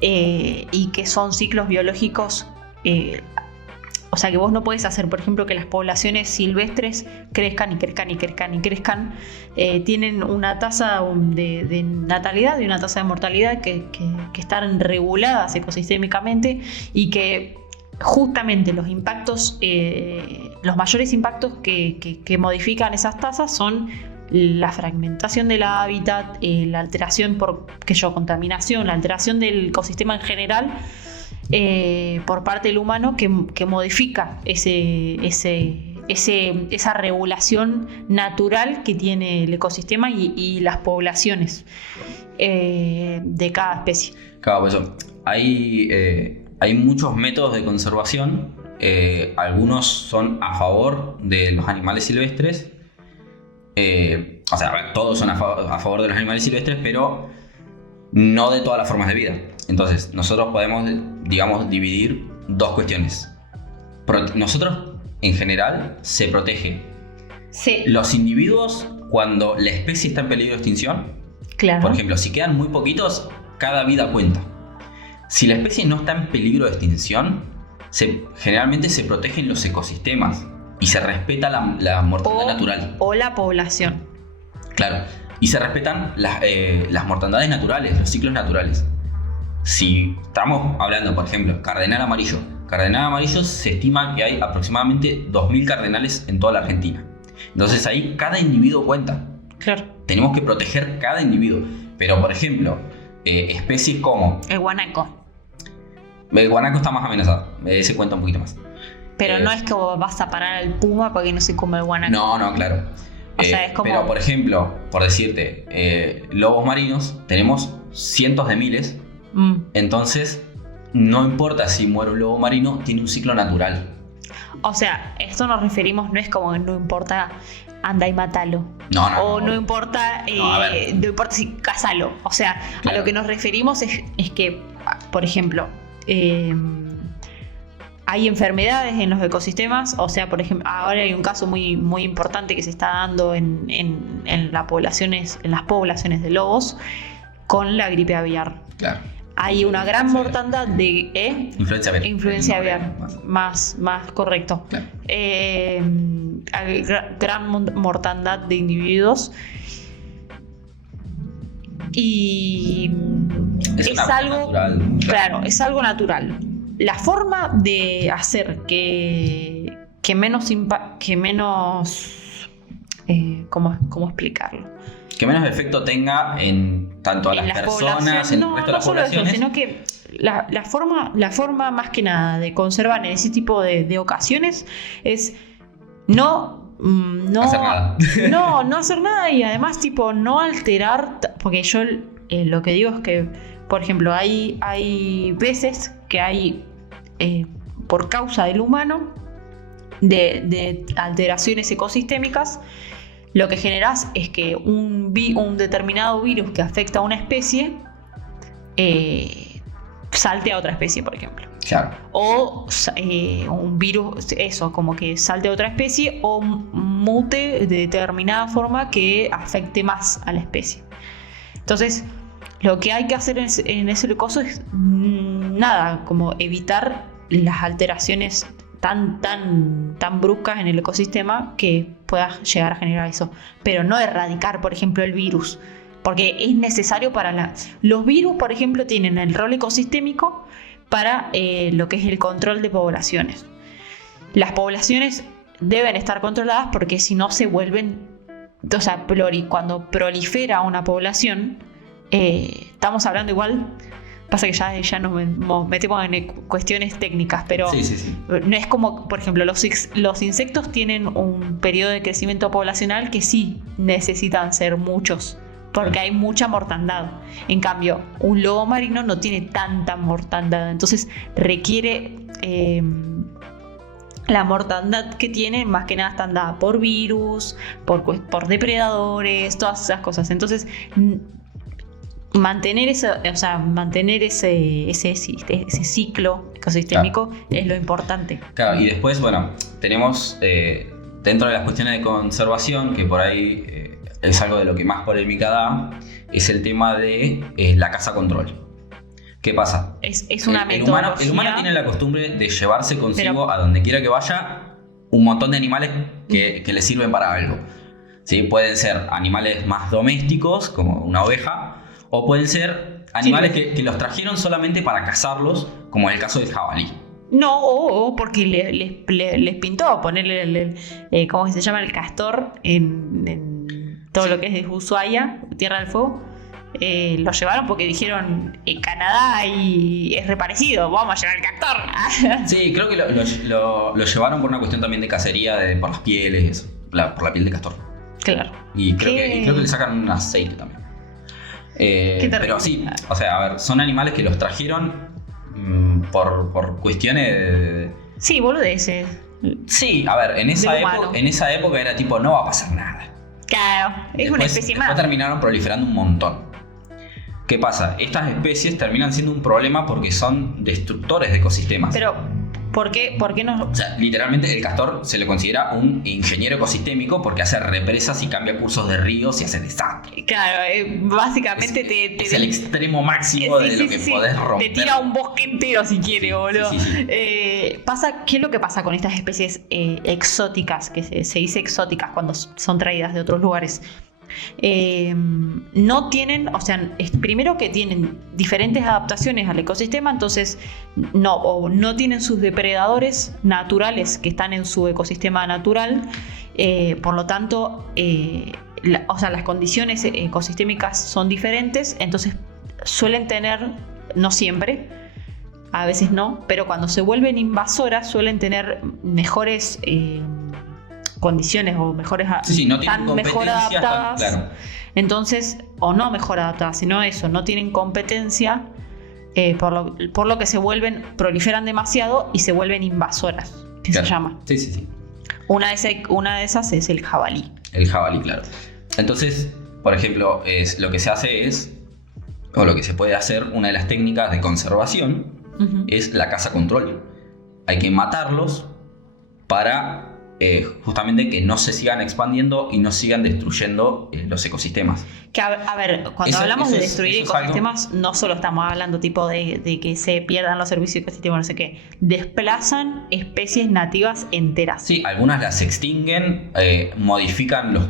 y que son ciclos biológicos o sea, que vos no podés hacer, por ejemplo, que las poblaciones silvestres crezcan y crezcan y crezcan y crezcan. Tienen una tasa de natalidad y una tasa de mortalidad que están reguladas ecosistémicamente, y que justamente los impactos, los mayores impactos que modifican esas tasas son la fragmentación del hábitat, la alteración por contaminación, la alteración del ecosistema en general, por parte del humano, que modifica esa regulación natural que tiene el ecosistema y las poblaciones de cada especie. Claro, por eso hay muchos métodos de conservación. Algunos son a favor de los animales silvestres. O sea, a ver, todos son a favor de los animales silvestres, pero no de todas las formas de vida. Entonces, nosotros podemos, digamos, dividir dos cuestiones. Nosotros, en general, se protege los individuos cuando la especie está en peligro de extinción. Claro. Por ejemplo, si quedan muy poquitos, cada vida cuenta. Si la especie no está en peligro de extinción, generalmente se protegen los ecosistemas y se respeta la mortandad natural. O la población. Claro. Y se respetan las mortandades naturales, los ciclos naturales. Si estamos hablando, por ejemplo, cardenal amarillo. Cardenal amarillo, se estima que hay aproximadamente 2.000 cardenales en toda la Argentina. Entonces ahí cada individuo cuenta. Claro. Tenemos que proteger cada individuo. Pero, por ejemplo, especies como el guanaco. El guanaco está más amenazado. Se cuenta un poquito más. Pero no es que vas a parar al puma para que no se coma el guanaco. No, claro. O sea, es como... Pero, por ejemplo, por decirte, lobos marinos tenemos cientos de miles. Entonces, no importa si muere un lobo marino, tiene un ciclo natural. O sea, esto nos referimos, no es como que no importa, anda y mátalo. No importa, no importa si cásalo. O sea, claro. A lo que nos referimos es que, por ejemplo, hay enfermedades en los ecosistemas. O sea, por ejemplo, ahora hay un caso muy, muy importante que se está dando en las poblaciones de lobos con la gripe aviar. Claro. Hay una gran mortandad de... Influencia aviar. Más correcto. Claro. Hay gran mortandad de individuos. Y es algo natural. Claro, es algo natural. La forma de hacer que menos ¿cómo explicarlo? Que menos efecto tenga en tanto a las personas, en el resto de las poblaciones. Eso, sino que la forma más que nada de conservar en ese tipo de ocasiones es no hacer nada. No hacer nada, y además tipo no alterar, porque yo lo que digo es que, por ejemplo, hay veces que hay por causa del humano de alteraciones ecosistémicas. Lo que generas es que un determinado virus que afecta a una especie salte a otra especie, por ejemplo. Claro. O un virus, como que salte a otra especie, o mute de determinada forma que afecte más a la especie. Entonces, lo que hay que hacer en ese caso es nada, como evitar las alteraciones tan bruscas en el ecosistema que pueda llegar a generar eso, pero no erradicar, por ejemplo, el virus, porque es necesario para los virus, por ejemplo, tienen el rol ecosistémico para lo que es el control de poblaciones. Las poblaciones deben estar controladas porque si no se vuelven, o sea, cuando prolifera una población, estamos hablando igual. Pasa que ya nos metemos en cuestiones técnicas, pero sí. No es como, por ejemplo, los insectos tienen un periodo de crecimiento poblacional que sí necesitan ser muchos, porque hay mucha mortandad. En cambio, un lobo marino no tiene tanta mortandad, entonces requiere... la mortandad que tiene, más que nada, está dada por virus, por depredadores, todas esas cosas. Entonces... mantener ese ciclo ecosistémico, claro, es lo importante. Claro, y después, bueno, tenemos dentro de las cuestiones de conservación, que por ahí es algo de lo que más polémica da, es el tema de la caza control. ¿Qué pasa? Es una El humano metodología. tiene la costumbre de llevarse consigo Pero- a donde quiera que vaya un montón de animales que le sirven para algo. ¿Sí? Pueden ser animales más domésticos, como una oveja, o pueden ser animales que los trajeron solamente para cazarlos, como en el caso del jabalí. No, o porque les pintó ponerle ¿cómo se llama? El castor en todo lo que es de Ushuaia, Tierra del Fuego. Lo llevaron porque dijeron en Canadá y es reparecido, vamos a llevar el castor. Sí, creo que lo llevaron por una cuestión también de cacería, por las pieles, por la piel de castor. Claro. Y creo que le sacan un aceite también. Pero sí, o sea, a ver, son animales que los trajeron por cuestiones de... Sí, boludeces. Sí, a ver, en esa época era tipo, no va a pasar nada. Claro, es una especie después más. terminaron proliferando un montón. ¿Qué pasa? Estas especies terminan siendo un problema porque son destructores de ecosistemas. Pero, ¿por qué no? O sea, literalmente el castor se le considera un ingeniero ecosistémico porque hace represas y cambia cursos de ríos y hace desastre. Claro, básicamente es el extremo máximo de lo que podés romper. Te tira un bosque entero si quiere, boludo. Sí. ¿Qué es lo que pasa con estas especies exóticas, que se dice exóticas cuando son traídas de otros lugares? No tienen, o sea, primero que tienen diferentes adaptaciones al ecosistema, entonces no tienen sus depredadores naturales que están en su ecosistema natural, por lo tanto, las condiciones ecosistémicas son diferentes, entonces suelen tener, no siempre, a veces no, pero cuando se vuelven invasoras suelen tener mejores condiciones o mejores, no tienen están mejor competencia, adaptadas, claro. Entonces, o no mejor adaptadas, sino eso, no tienen competencia, por lo que proliferan demasiado y se vuelven invasoras, que Claro. se llama. Sí. Una de esas es el jabalí. El jabalí, claro. Entonces, por ejemplo, lo que se hace o lo que se puede hacer, una de las técnicas de conservación es la caza control. Hay que matarlos para justamente que no se sigan expandiendo y no sigan destruyendo los ecosistemas. Que a ver, cuando hablamos de destruir eso es ecosistemas, no solo estamos hablando tipo de que se pierdan los servicios ecosistémicos, no sé qué. Desplazan especies nativas enteras. Sí, algunas las extinguen, modifican los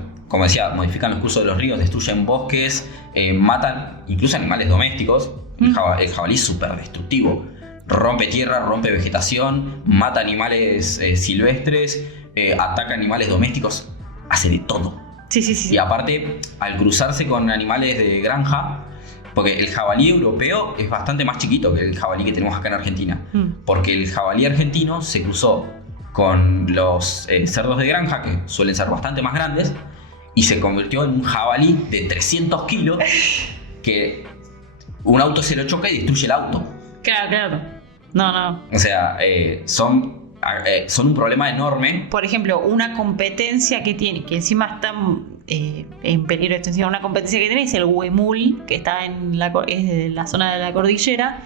cursos de los ríos, destruyen bosques, matan incluso animales domésticos. El jabalí es súper destructivo. Rompe tierra, rompe vegetación, mata animales silvestres, ataca animales domésticos, hace de todo. Sí. Y aparte, al cruzarse con animales de granja, porque el jabalí europeo es bastante más chiquito que el jabalí que tenemos acá en Argentina, porque el jabalí argentino se cruzó con los cerdos de granja, que suelen ser bastante más grandes, y se convirtió en un jabalí de 300 kilos que un auto se lo choca y destruye el auto. Claro. No. O sea, son un problema enorme. Por ejemplo, una competencia que tiene, que encima está en peligro de extinción, una competencia que tiene es el huemul, que está es de la zona de la cordillera,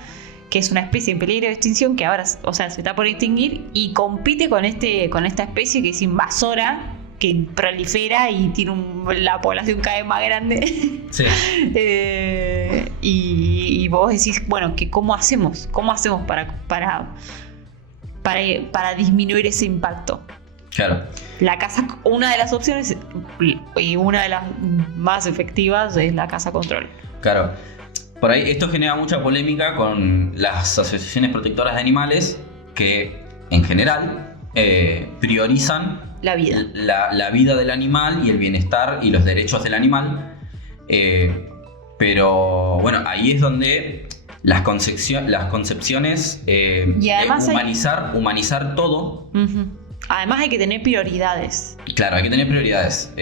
que es una especie en peligro de extinción que ahora, o sea, se está por extinguir y compite con esta especie que es invasora, que prolifera y tiene la población cada vez más grande. Sí. Y vos decís, bueno, ¿cómo hacemos? ¿Cómo hacemos para disminuir ese impacto? Claro. La caza, una de las opciones y una de las más efectivas es la caza control. Claro. Por ahí esto genera mucha polémica con las asociaciones protectoras de animales que, en general, priorizan La vida. la vida del animal y el bienestar y los derechos del animal. Pero bueno, ahí es donde las concepciones Y además de humanizar todo. Además hay que tener prioridades. Claro, hay que tener prioridades.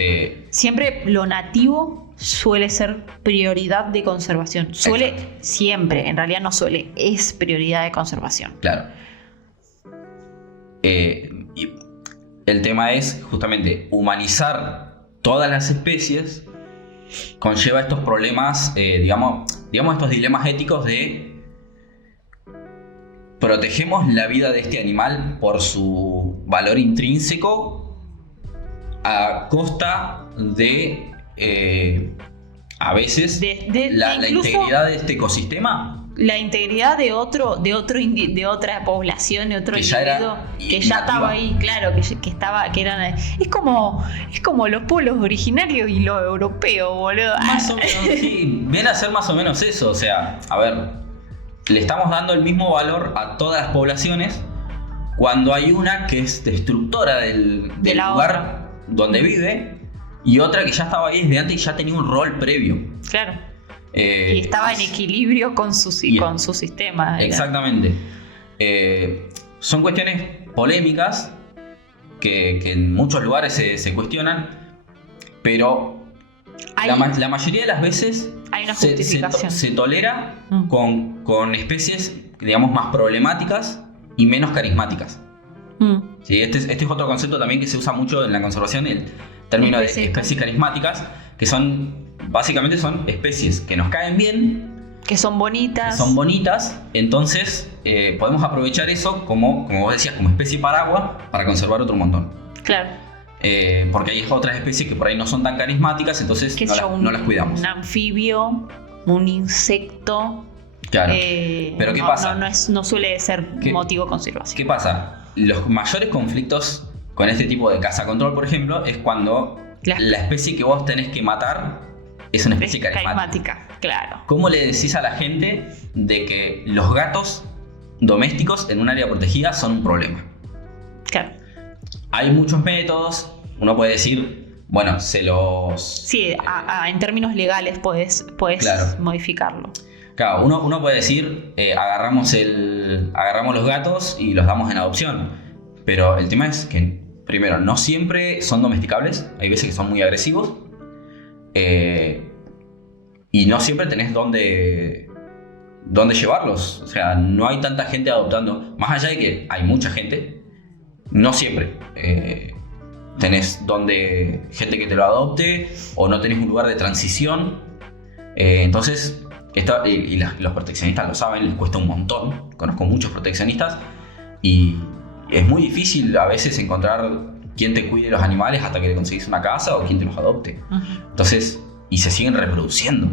Siempre lo nativo suele ser prioridad de conservación. Siempre, en realidad no suele, es prioridad de conservación. Claro. Y el tema es justamente humanizar todas las especies conlleva estos problemas, digamos estos dilemas éticos de protegemos la vida de este animal por su valor intrínseco a costa de a veces la incluso integridad de este ecosistema. la integridad de otra población, de otro Que ya era individuo que ya estaba ahí, claro, que eran, es como los pueblos originarios y los europeos, boludo. Más o menos, sí, viene a ser más o menos eso. O sea, a ver, le estamos dando el mismo valor a todas las poblaciones cuando hay una que es destructora del lugar otra. donde vive y otra que ya estaba ahí desde antes y ya tenía un rol previo. Claro. Y estaba en equilibrio con su sistema. Exactamente. Son cuestiones polémicas que en muchos lugares se cuestionan, pero la mayoría de las veces hay una justificación. se tolera con especies, digamos, más problemáticas y menos carismáticas. Sí, este es otro concepto también que se usa mucho en la conservación, el término de especies carismáticas, que básicamente son especies que nos caen bien, que son bonitas, entonces podemos aprovechar eso como vos decías, como especie paraguas para conservar otro montón. Claro. Porque hay otras especies que por ahí no son tan carismáticas, entonces no las cuidamos. Un anfibio, un insecto. Claro. Pero ¿qué pasa? No suele ser motivo de conservación. ¿Qué pasa? Los mayores conflictos con este tipo de caza-control, por ejemplo, es cuando la especie que vos tenés que matar es una especie carismática. Claro. ¿Cómo le decís a la gente de que los gatos domésticos en un área protegida son un problema? Claro. Hay muchos métodos. Uno puede decir, bueno, Sí, en términos legales puedes modificarlo. Claro, uno puede decir, agarramos los gatos y los damos en adopción. Pero el tema es que, primero, no siempre son domesticables. Hay veces que son muy agresivos. Y no siempre tenés dónde llevarlos. O sea, no hay tanta gente adoptando. Más allá de que hay mucha gente, no siempre tenés gente que te lo adopte o no tenés un lugar de transición. Entonces, los proteccionistas lo saben, les cuesta un montón. Conozco muchos proteccionistas y es muy difícil a veces encontrar quién te cuide los animales hasta que le conseguís una casa o quién te los adopte. Entonces, y se siguen reproduciendo.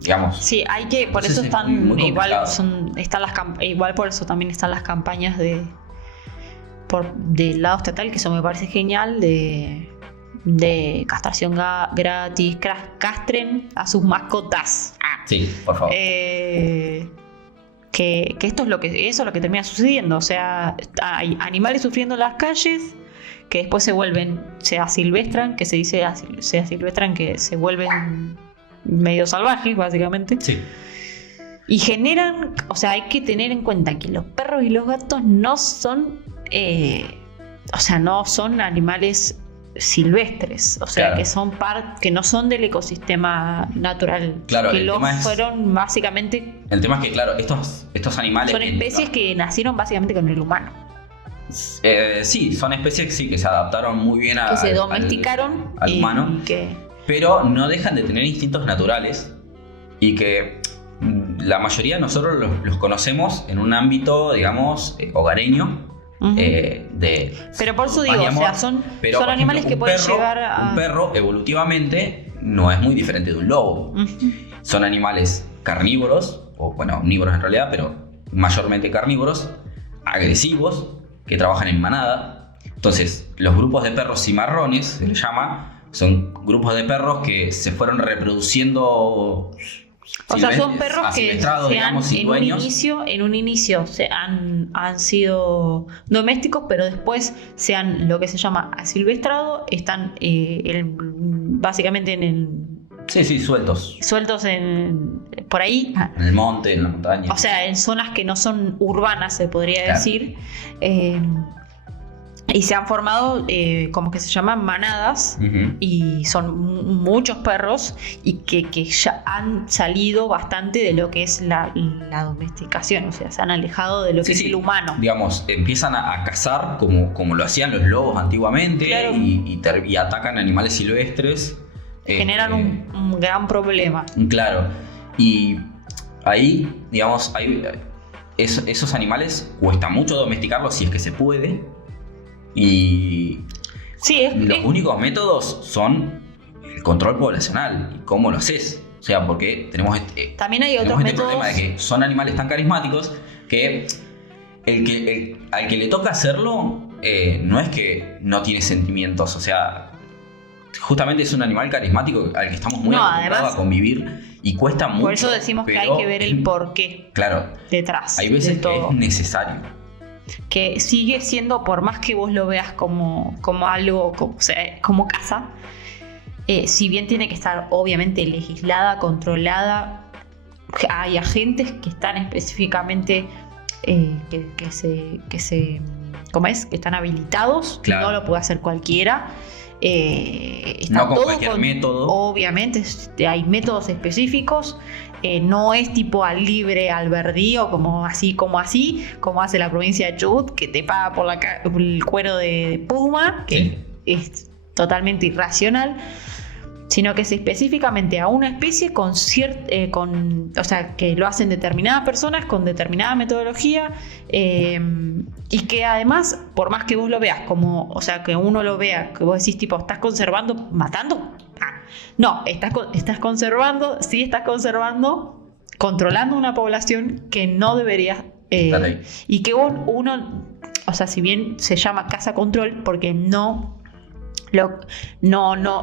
Digamos. Sí, por eso están muy igual por eso también están las campañas del lado estatal, que eso me parece genial, de castración gratis, castren a sus mascotas. Sí, por favor. Que eso es lo que termina sucediendo. O sea, hay animales sufriendo en las calles que después se asilvestran, que se vuelven medio salvajes, básicamente. Sí. Y generan, o sea, hay que tener en cuenta que los perros y los gatos no son animales silvestres, o sea, claro, que no son del ecosistema natural, claro, que fueron básicamente. El tema es que, claro, estos animales son especies que nacieron básicamente con el humano. Sí, son especies que se adaptaron muy bien que se domesticaron al humano, pero no dejan de tener instintos naturales y que la mayoría de nosotros los conocemos en un ámbito, digamos, hogareño. Pero por eso digo, amor, o sea, son animales que pueden llegar a. Un perro, evolutivamente, no es muy diferente de un lobo. Son animales carnívoros, o bueno, omnívoros en realidad, pero mayormente carnívoros, agresivos, que trabajan en manada. Entonces, los grupos de perros cimarrones, se les llama, son grupos de perros que se fueron reproduciendo. O sea, son perros que en un inicio se han sido domésticos, pero después se han lo que se llama asilvestrado, están básicamente en el. Sí, sueltos. Sueltos por ahí. En el monte, en la montaña. O sea, en zonas que no son urbanas, se podría decir. Y se han formado, como que se llaman manadas, y son muchos perros, y que ya han salido bastante de lo que es la domesticación, o sea, se han alejado de lo que es el humano. Digamos, empiezan a cazar como lo hacían los lobos antiguamente, claro, y atacan animales silvestres. Generan un gran problema. Claro, y ahí, digamos, esos animales cuesta mucho domesticarlos si es que se puede. Y los únicos métodos son el control poblacional. ¿Y cómo lo haces? O sea, porque tenemos también hay otros tenemos métodos. problema de que son animales tan carismáticos que al que le toca hacerlo no es que no tiene sentimientos, o sea, justamente es un animal carismático al que estamos muy acostumbrados además, a convivir y cuesta mucho. Por eso decimos que hay que ver el porqué. Claro. Detrás. Hay veces de todo. que es necesario. Que sigue siendo, por más que vos lo veas como algo, o sea, como caza, si bien tiene que estar obviamente legislada, controlada, hay agentes que están específicamente ¿cómo es? Que están habilitados, Claro. no lo puede hacer cualquiera. Está No con todo cualquier método. Obviamente hay métodos específicos. No es tipo al libre albedrío como hace la provincia de Chubut, que te paga por el cuero de puma, que Sí. es totalmente irracional, sino que es específicamente a una especie o sea, que lo hacen determinadas personas con determinada metodología, y que además, por más que vos lo veas o sea, que uno lo vea, que vos decís tipo, ¿estás conservando, matando? No, estás conservando, controlando una población que no deberías, y que uno, o sea, si bien se llama caza control, porque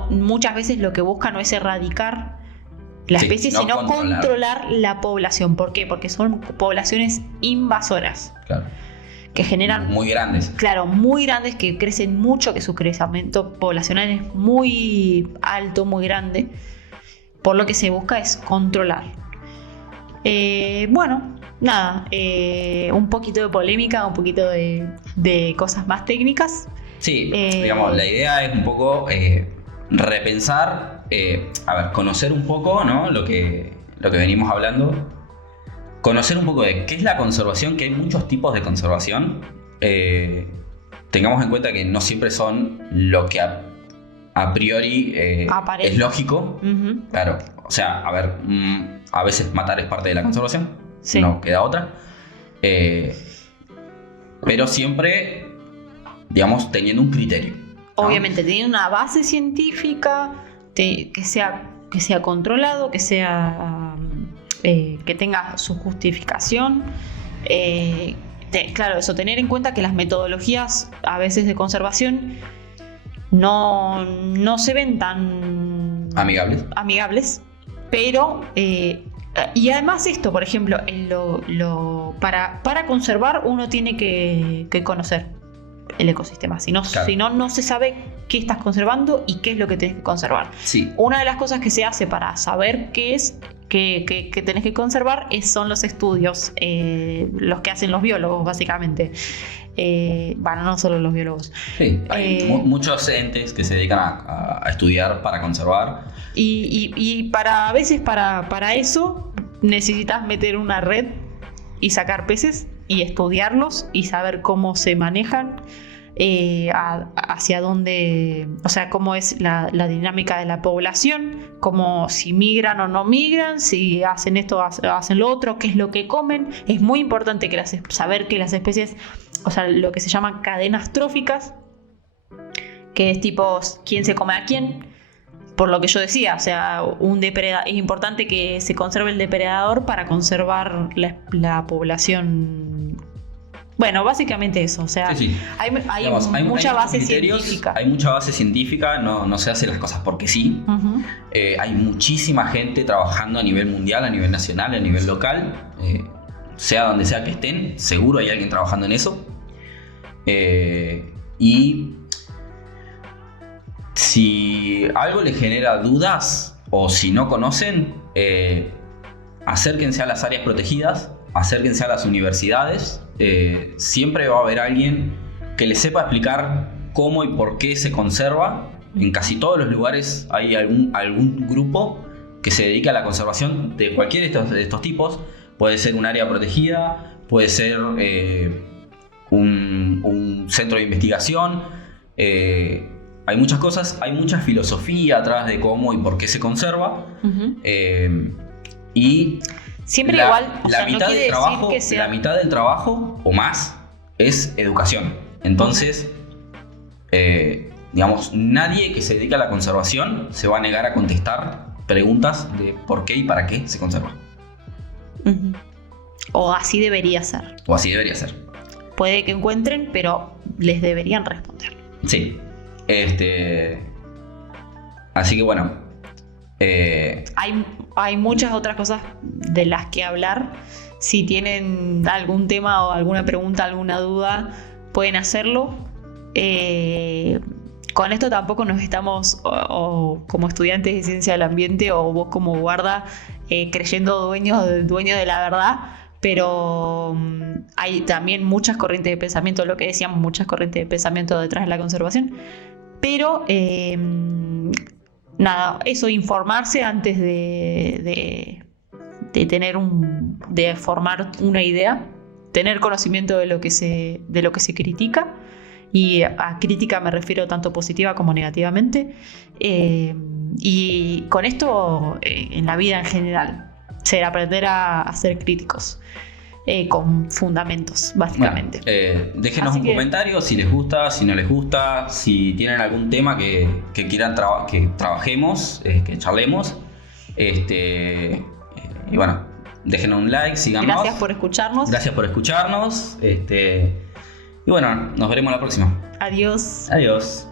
muchas veces lo que busca no es erradicar la especie, no sino controlar la población. ¿Por qué? Porque son poblaciones invasoras. Claro. Que generan... Muy grandes. Claro, muy grandes, que crecen mucho, que su crecimiento poblacional es muy alto, muy grande. Por lo que se busca es controlar. Bueno, nada, un poquito de polémica, un poquito de cosas más técnicas. Sí, digamos, la idea es un poco repensar, conocer un poco, ¿no? lo que venimos hablando, conocer un poco de qué es la conservación, que hay muchos tipos de conservación. Tengamos en cuenta que no siempre son lo que a priori es lógico. Uh-huh. Claro, o sea, a veces matar es parte de la conservación, sí. No queda otra. Pero siempre, digamos, teniendo un criterio, ¿no? Obviamente, teniendo una base científica, que sea controlado, que tenga su justificación. Claro, eso, tener en cuenta que las metodologías a veces de conservación no se ven tan amigables, pero y además esto, por ejemplo, para conservar uno tiene que conocer el ecosistema, si no se sabe qué estás conservando y qué es lo que tenés que conservar. Sí. Una de las cosas que se hace para saber qué es que tenés que conservar son los estudios, los que hacen los biólogos, básicamente. No solo los biólogos. Sí, hay muchos entes que se dedican a estudiar para conservar. Y a veces para eso necesitas meter una red y sacar peces y estudiarlos y saber cómo se manejan, hacia dónde, o sea, cómo es la dinámica de la población, como si migran o no migran, si hacen esto, hacen lo otro, qué es lo que comen. Es muy importante saber que las especies, o sea, lo que se llaman cadenas tróficas, que es tipo quién se come a quién. Por lo que yo decía, o sea, es importante que se conserve el depredador para conservar la población. Bueno, básicamente eso, o sea, sí. Hay mucha base científica. Hay mucha base científica, no se hacen las cosas porque sí. Uh-huh. Hay muchísima gente trabajando a nivel mundial, a nivel nacional, a nivel local. Sea donde sea que estén, seguro hay alguien trabajando en eso. Y si algo les genera dudas o si no conocen, acérquense a las áreas protegidas, acérquense a las universidades. Siempre va a haber alguien que les sepa explicar cómo y por qué se conserva. En casi todos los lugares hay algún grupo que se dedica a la conservación de cualquiera de estos tipos. Puede ser un área protegida, puede ser un centro de investigación. Hay muchas cosas, hay mucha filosofía atrás de cómo y por qué se conserva. Uh-huh. Y siempre la mitad del trabajo o más es educación. Entonces, digamos, nadie que se dedica a la conservación se va a negar a contestar preguntas de por qué y para qué se conserva. Ujú. O así debería ser. O así debería ser. Puede que encuentren, pero les deberían responder. Sí. Así que bueno. Hay muchas otras cosas de las que hablar. Si tienen algún tema o alguna pregunta, alguna duda, pueden hacerlo. Con esto tampoco nos estamos, o como estudiantes de ciencia del ambiente, o vos como guarda, creyendo dueño de la verdad, pero hay también muchas corrientes de pensamiento, lo que decíamos, muchas corrientes de pensamiento detrás de la conservación. Pero nada, eso, informarse antes de formar una idea, tener conocimiento de lo que se critica, y a crítica me refiero tanto positiva como negativamente, y con esto en la vida en general, aprender a ser críticos, con fundamentos, básicamente. Bueno, déjenos Así un que, comentario si les gusta, si no les gusta, si tienen algún tema que quieran que trabajemos, que charlemos. Y bueno, déjenos un like, síganos. gracias por escucharnos. Gracias por escucharnos. Y bueno, nos veremos la próxima. Adiós. Adiós.